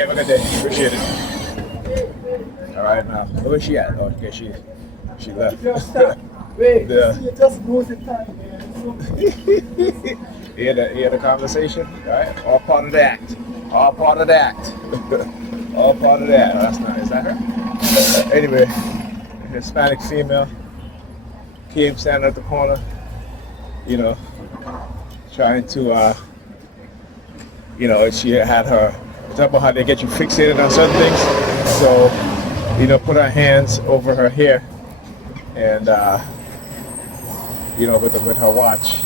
you. Have a good day. Appreciate it. All right, now. Where's she at? Oh, okay, she left. Wait, The, you just lose the time, man. hear the conversation? All right? All part of the act. All part of the act. All part of that. Oh, that's not. Is that her? Anyway, Hispanic female came standing at the corner, you know, trying to, she had her, talk about how they get you fixated on certain things. So, put her hands over her hair and, with her watch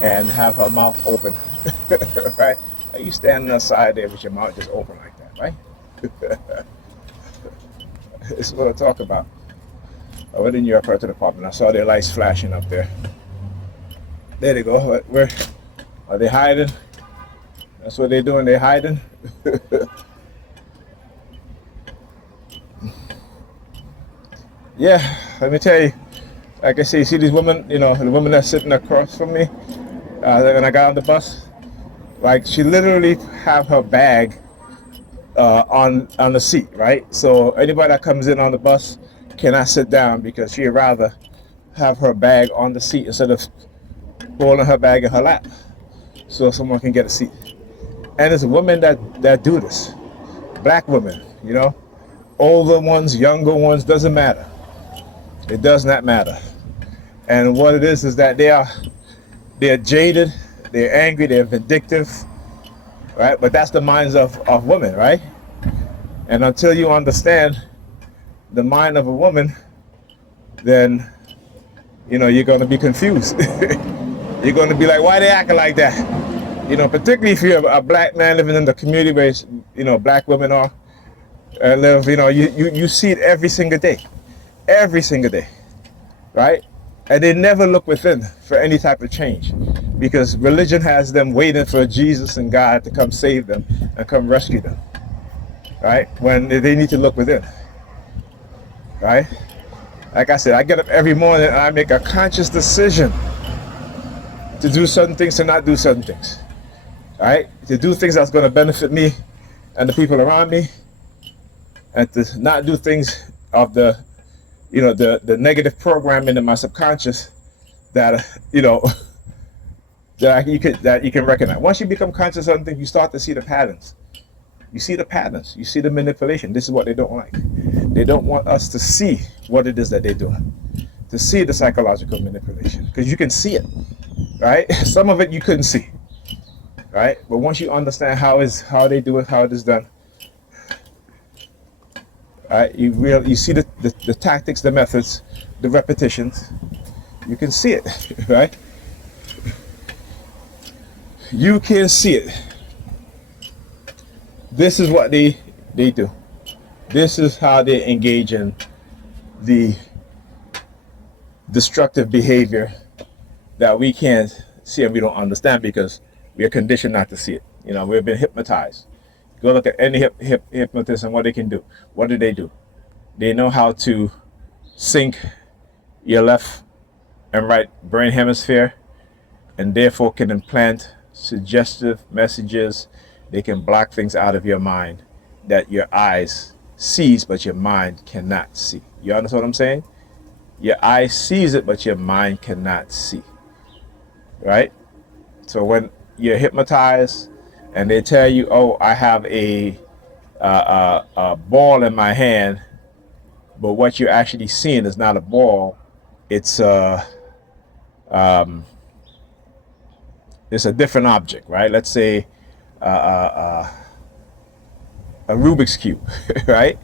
and have her mouth open, right? Are you standing outside there with your mouth just open like that, right? This is what I talk about. I went in your apartment department. I saw their lights flashing up there. There they go. Where are they hiding? That's what they're doing. They're hiding. Yeah, let me tell you. Like I say, you see these women. The woman that's sitting across from me. When I got on the bus, like she literally have her bag on the seat, right? So anybody that comes in on the bus cannot sit down because she'd rather have her bag on the seat instead of holding her bag in her lap, so someone can get a seat. And it's women that do this. Black women, older ones, younger ones, doesn't matter. It does not matter. And what it is that they're jaded, they're angry, they're vindictive, right? But that's the minds of women, right? And until you understand the mind of a woman, then you're going to be confused. You're going to be like, why they acting like that? Particularly if you're a black man living in the community where black women are live. You see it every single day, right? And they never look within for any type of change, because religion has them waiting for Jesus and God to come save them and come rescue them, right? When they need to look within, right? Like I said, I get up every morning and I make a conscious decision to do certain things, to not do certain things, right? To do things that's going to benefit me and the people around me, and to not do things of the negative programming in my subconscious that that you can recognize. Once you become conscious of something, you start to see the patterns. You see the patterns. You see the manipulation. This is what they don't like. They don't want us to see what it is that they're doing, to see the psychological manipulation, because you can see it, right? Some of it you couldn't see, right? But once you understand how they do it, how it is done, right? You see the tactics, the methods, the repetitions. You can see it, right? You can see it. This is what they do. This is how they engage in the destructive behavior that we can't see and we don't understand because we are conditioned not to see it. We've been hypnotized. Go look at any hypnotist and what they can do. What do? They know how to sync your left and right brain hemisphere, and therefore can implant suggestive messages. They can block things out of your mind that your eyes sees but your mind cannot see. You understand what I'm saying? Your eye sees it but your mind cannot see, right? So when you're hypnotized and they tell you, oh, I have a ball in my hand, but what you're actually seeing is not a ball, it's a different object, right? Let's say a Rubik's Cube, right?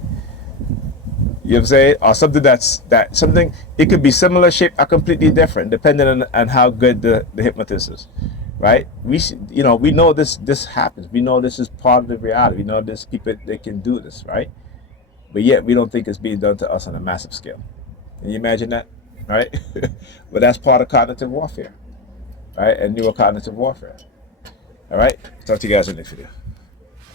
You know what I'm saying? Or something it could be similar shape or completely different, depending on how good the hypnotist is, right? We know this happens. We know this is part of the reality. We know there's people that can do this, right? But yet we don't think it's being done to us on a massive scale. Can you imagine that, right? But that's part of cognitive warfare, right? And neurocognitive warfare. All right. Talk to you guys in the next video.